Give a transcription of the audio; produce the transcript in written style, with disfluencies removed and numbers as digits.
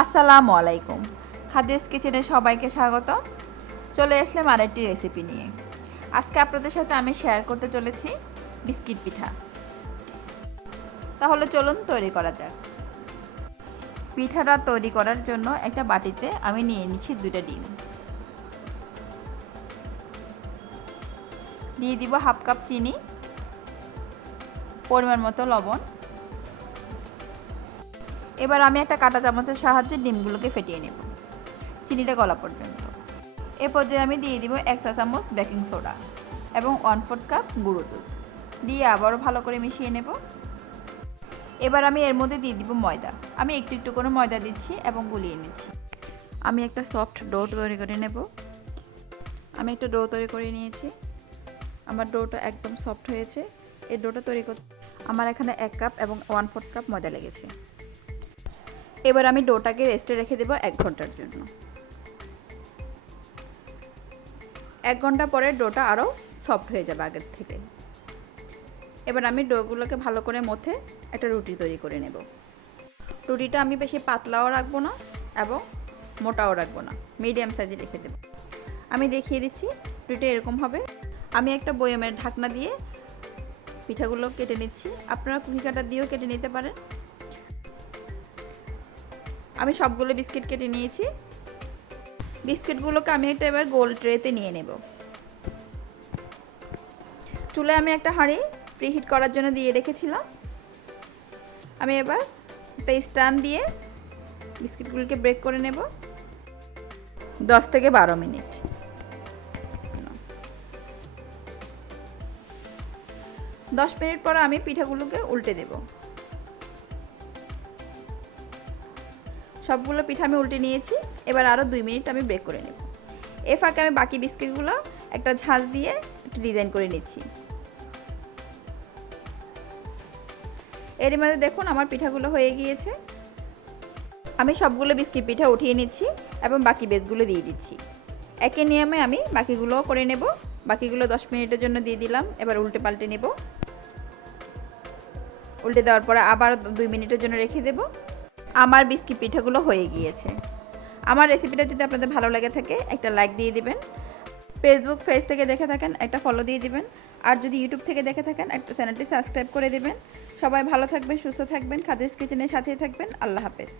আসসালামু আলাইকুম। খাদিজাস কিচেনে সবাইকে স্বাগত। চলে আসলাম আরেকটি রেসিপি নিয়ে। আজকে আপনাদের সাথে আমি শেয়ার করতে চলেছি বিস্কিট পিঠা। তাহলে চলুন তৈরি করা যাক। পিঠাটা তৈরি করার জন্য একটা বাটিতে আমি নিয়ে নিচ্ছি 2টা ডিম। দিয়ে দিব হাফ কাপ চিনি, পরিমাণ মতো লবণ। এবার আমি একটা কাঁটা চামচের সাহায্যে ডিমগুলোকে ফেটিয়ে নেব চিনিটা গলা পর্যন্ত। এ পর্যায়ে আমি দিয়ে দিব 1 চা চামচ বেকিং সোডা এবং 1/4 কাপ গুঁড়ো দুধ দিয়ে আবারও ভালো করে মিশিয়ে নেব। এবার আমি এর মধ্যে দিয়ে দিব ময়দা। আমি একটু একটু করে ময়দা দিচ্ছি এবং গুলিয়ে নিচ্ছি। আমি একটা সফট ডো তৈরি করে নেব। আমি একটা ডো তৈরি করে নিয়েছি। আমার ডোটা একদম সফট হয়েছে। এই ডোটা তৈরি করতে আমার এখানে 1 কাপ এবং 1/4 কাপ ময়দা লেগেছে। এবার আমি ডোটাকে রেস্টে রেখে দেব 1 ঘন্টার জন্য। 1 ঘন্টা পরে ডোটা আরও সফট হয়ে যাবে আগের থেকে। এবার আমি ডোগুলোকে ভালো করে মথে একটা রুটি তৈরি করে নেব। রুটিটা আমি বেশি পাতলাও রাখবো না এবং মোটাও রাখবো না, মিডিয়াম সাইজে রেখে দেব। আমি দেখিয়ে দিচ্ছি রুটি এরকম হবে। আমি একটা বয়ামের ঢাকনা দিয়ে পিঠাগুলো কেটে নিচ্ছি। আপনারা কুকি কাটার দিয়েও কেটে নিতে পারেন। আমি সবগুলো বিস্কিট কেটে নিয়েছি। বিস্কিটগুলোকে আমি একটা এবার গোল ট্রেতে নিয়ে নেব। চুলায় আমি একটা হাঁড়ি প্রিহিট করার জন্য দিয়ে রেখেছিলাম। আমি এবার একটা স্ট্যান্ড দিয়ে বিস্কিটগুলোকে ব্রেক করে নেব 10 থেকে 12 মিনিট। 10 মিনিট পর আমি পিঠাগুলোকে উল্টে দেব। সবগুলো পিঠা আমি উল্টে নিয়েছি। এবার আরও 2 মিনিট আমি ব্রেক করে নেব। এ ফাঁকে আমি বাকি বিস্কিটগুলো একটা ঝাঁজ দিয়ে একটা ডিজাইন করে নিচ্ছি। এর মধ্যে দেখুন আমার পিঠাগুলো হয়ে গিয়েছে। আমি সবগুলো বিস্কিট পিঠা উঠিয়ে নিচ্ছি এবং বাকি বেসগুলো দিয়ে দিচ্ছি। একই নিয়মে আমি বাকিগুলোও করে নেব। বাকিগুলো 10 মিনিটের জন্য দিয়ে দিলাম। এবার উল্টে পাল্টে নেব। উল্টে দেওয়ার পরে আবার 2 মিনিটের জন্য রেখে দেব। আমার বিস্কিট পিঠাগুলো হয়ে গিয়েছে। আমার রেসিপিটা যদি আপনাদের ভালো লাগে থাকে একটা লাইক দিয়ে দিবেন। ফেসবুক পেজ থেকে দেখে থাকেন একটা ফলো দিয়ে দিবেন। আর যদি ইউটিউব থেকে দেখে থাকেন একটা চ্যানেলটি সাবস্ক্রাইব করে দিবেন। সবাই ভালো থাকবেন, সুস্থ থাকবেন, খাদিজাস কিচেনের সাথেই থাকবেন। আল্লাহ হাফেজ।